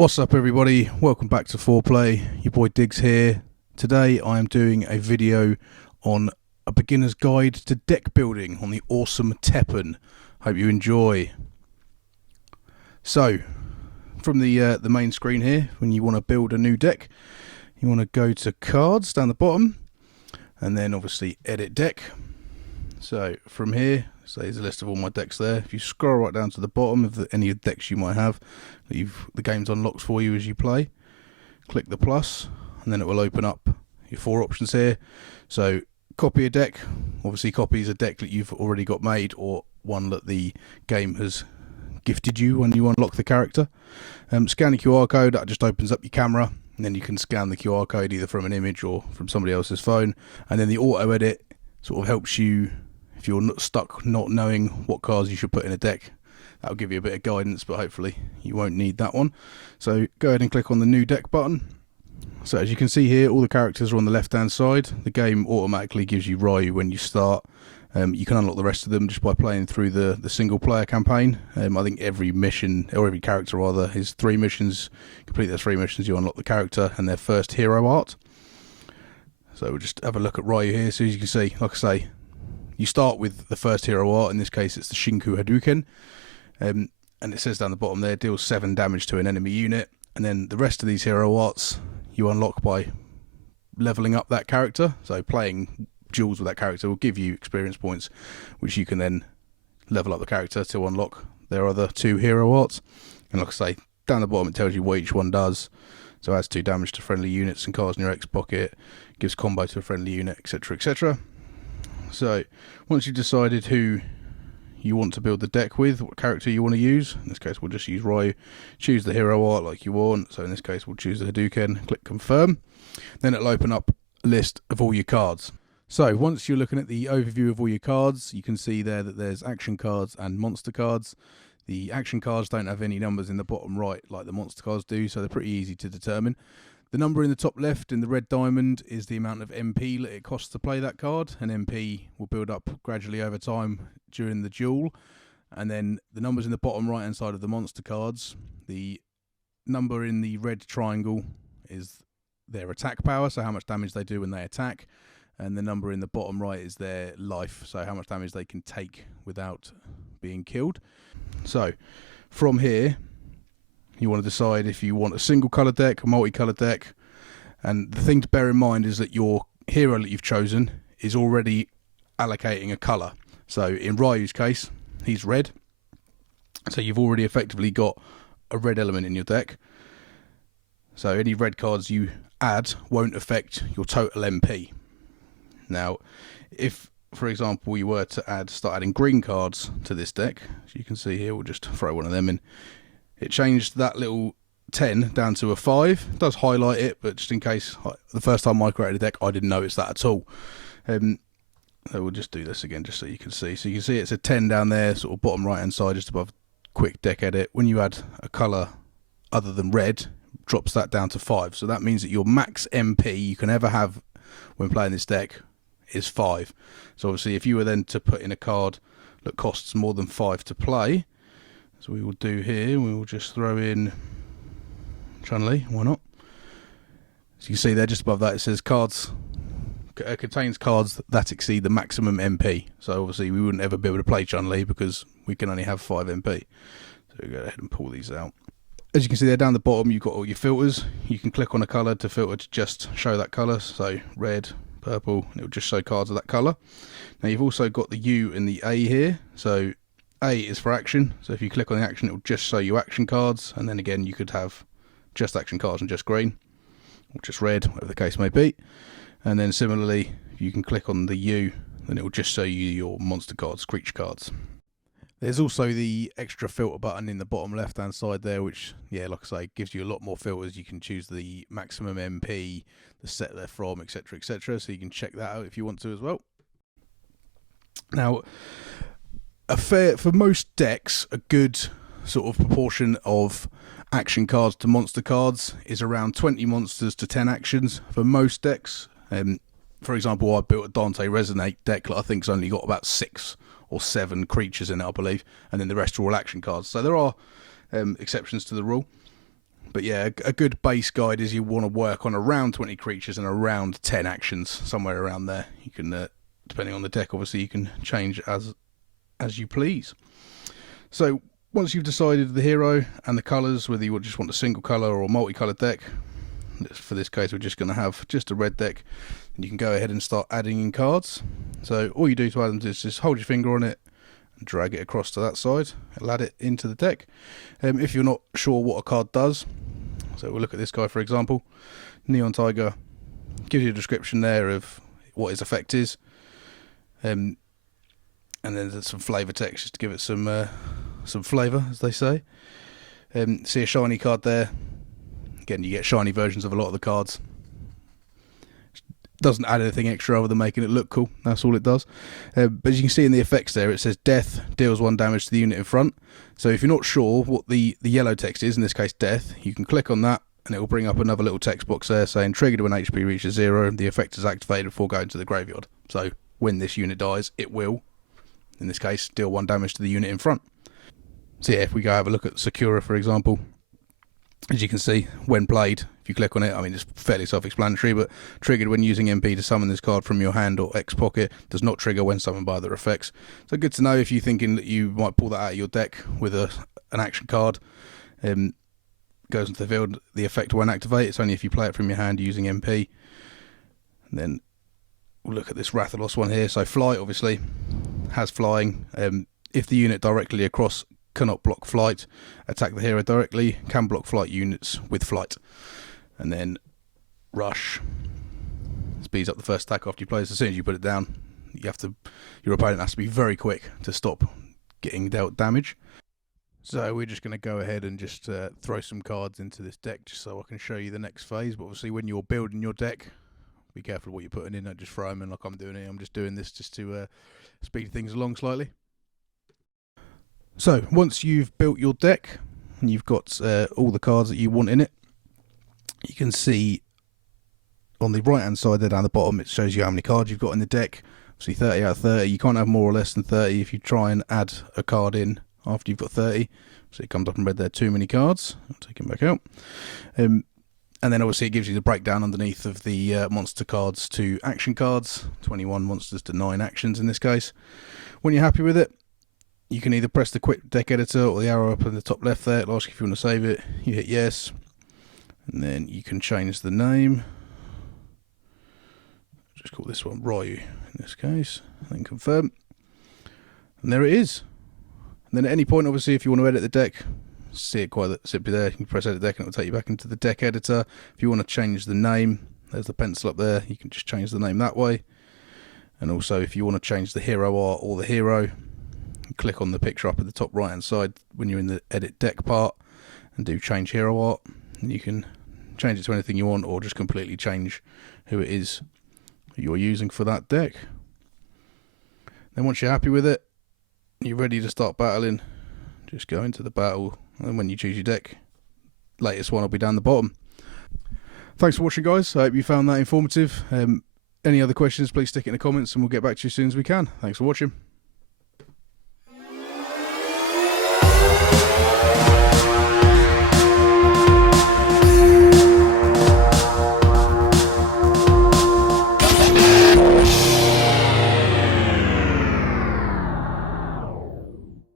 What's up everybody, welcome back to 4Play, your boy Digz here. Today I am doing a video on a beginner's guide to deck building on the awesome Teppen. Hope you enjoy. So, from the main screen here, when you want to build a new deck, you want to go to cards down the bottom, and then obviously edit deck. So from here, so there's a list of all my decks there. If you scroll right down to the bottom of any decks you might have, the game's unlocked for you as you play. Click the plus, and then it will open up your four options here. So copy a deck, obviously copies a deck that you've already got made or one that the game has gifted you when you unlock the character. Scan the QR code, that just opens up your camera, and then you can scan the QR code either from an image or from somebody else's phone. And then the auto edit sort of helps you if you're not stuck not knowing what cards you should put in a deck. That'll give you a bit of guidance, but hopefully you won't need that one. So go ahead and click on the new deck button. So as you can see here, all the characters are on the left hand side. The game automatically gives you Ryu when you start. You can unlock the rest of them just by playing through the single player campaign. I think every mission, or every character rather, is 3 missions. Complete those 3 missions, you unlock the character and their first hero art. So we'll just have a look at Ryu here. So as you can see, like I say, you start with the first hero art. In this case it's the Shinku Hadouken, and it says down the bottom there, deals 7 damage to an enemy unit. And then the rest of these hero arts you unlock by leveling up that character. So playing duels with that character will give you experience points, which you can then level up the character to unlock their other 2 hero arts. And like I say, down the bottom it tells you what each one does. So adds 2 damage to friendly units and cards in your X pocket, gives combo to a friendly unit, etc, etc. So once you've decided who you want to build the deck with, what character you want to use, in this case we'll just use Ryu, choose the hero art like you want. So in this case we'll choose the Hadouken, click confirm, then it'll open up a list of all your cards. So once you're looking at the overview of all your cards, you can see there that there's action cards and monster cards. The action cards don't have any numbers in the bottom right like the monster cards do, so they're pretty easy to determine. The number in the top left in the red diamond is the amount of MP that it costs to play that card, and MP will build up gradually over time during the duel. And then the numbers in the bottom right hand side of the monster cards, the number in the red triangle is their attack power, so how much damage they do when they attack, and the number in the bottom right is their life, so how much damage they can take without being killed. So from here you want to decide if you want a single colour deck, a multicolour deck, and the thing to bear in mind is that your hero that you've chosen is already allocating a colour. So in Ryu's case, he's red, so you've already effectively got a red element in your deck. So any red cards you add won't affect your total MP. Now, if, for example, you were to start adding green cards to this deck, as you can see here, we'll just throw one of them in. It changed that little 10 down to a 5. It does highlight it, but just in case, the first time I created a deck, I didn't notice that at all. So we'll just do this again just so you can see. So you can see it's a 10 down there, sort of bottom right hand side, just above quick deck edit. When you add a colour other than red, it drops that down to 5. So that means that your max MP you can ever have when playing this deck is 5. So obviously if you were then to put in a card that costs more than 5 to play, so we will do here, we will just throw in Chun-Li, why not? As you can see there, just above that, it says cards, contains cards that exceed the maximum MP. So obviously we wouldn't ever be able to play Chun-Li because we can only have 5 MP. So we go ahead and pull these out. As you can see there down the bottom, you've got all your filters. You can click on a colour to filter to just show that colour. So red, purple, and it will just show cards of that colour. Now you've also got the U and the A here. So A is for action, so if you click on the action it will just show you action cards, and then again you could have just action cards and just green, or just red, whatever the case may be. And then similarly, if you can click on the U, then it will just show you your monster cards, creature cards. There's also the extra filter button in the bottom left hand side there, which, yeah, like I say, gives you a lot more filters. You can choose the maximum MP, the set they're from, etc, etc, so you can check that out if you want to as well. Now, for most decks, a good sort of proportion of action cards to monster cards is around 20 monsters to 10 actions for most decks. For example, I built a Dante Resonate deck that I think's only got about 6 or 7 creatures in it, I believe, and then the rest are all action cards. So there are exceptions to the rule. But yeah, a good base guide is you want to work on around 20 creatures and around 10 actions, somewhere around there. You can, depending on the deck, obviously you can change as you please. So once you've decided the hero and the colours, whether you just want a single colour or a multicoloured deck, for this case we're just going to have just a red deck, and you can go ahead and start adding in cards. So all you do to add them is just hold your finger on it and drag it across to that side. It'll add it into the deck. If you're not sure what a card does, so we'll look at this guy for example. Neon Tiger gives you a description there of what his effect is, and then there's some flavour text just to give it some flavour, as they say. See a shiny card there. Again, you get shiny versions of a lot of the cards. Doesn't add anything extra other than making it look cool. That's all it does. But as you can see in the effects there, it says death deals 1 damage to the unit in front. So if you're not sure what the yellow text is, in this case death, you can click on that and it will bring up another little text box there saying triggered when HP reaches 0. The effect is activated before going to the graveyard. So when this unit dies, it will, in this case, deal 1 damage to the unit in front. So yeah, if we go have a look at Sakura for example, as you can see, when played, if you click on it, I mean, it's fairly self-explanatory, but triggered when using MP to summon this card from your hand or X pocket, does not trigger when summoned by other effects. So good to know if you're thinking that you might pull that out of your deck with an action card. Goes into the field, the effect won't activate. It's only if you play it from your hand using MP. And then we'll look at this Rathalos one here. So flight, obviously, has flying. If the unit directly across cannot block flight, attack the hero directly, can block flight units with flight. And then rush speeds up the first attack after you play. So as soon as you put it down, your opponent has to be very quick to stop getting dealt damage. So we're just going to go ahead and just throw some cards into this deck just so I can show you the next phase. But obviously when you're building your deck, be careful what you're putting in. Don't just throw them in like I'm doing it. I'm just doing this just to speed things along slightly. So once you've built your deck and you've got all the cards that you want in it, you can see on the right hand side there down the bottom it shows you how many cards you've got in the deck. Obviously 30 out of 30. You can't have more or less than 30 if you try and add a card in after you've got 30. So it comes up in red there, too many cards. I'll take them back out. And then obviously it gives you the breakdown underneath of the monster cards to action cards. 21 monsters to 9 actions in this case. When you're happy with it, you can either press the quick deck editor or the arrow up in the top left there. It'll ask you if you want to save it. You hit yes. And then you can change the name. Just call this one Ryu in this case. And then confirm. And there it is. And then at any point, obviously, if you want to edit the deck, see it quite simply there. You can press edit deck and it will take you back into the deck editor. If you want to change the name, there's the pencil up there. You can just change the name that way. And also, if you want to change the hero art or the hero, click on the picture up at the top right hand side when you're in the edit deck part and do change hero art. And you can change it to anything you want or just completely change who it is you're using for that deck. Then once you're happy with it, you're ready to start battling, just go into the battle, and when you choose your deck, latest one will be down the bottom. Thanks for watching, guys. I hope you found that informative. Any other questions, please stick it in the comments and we'll get back to you as soon as we can. Thanks for watching.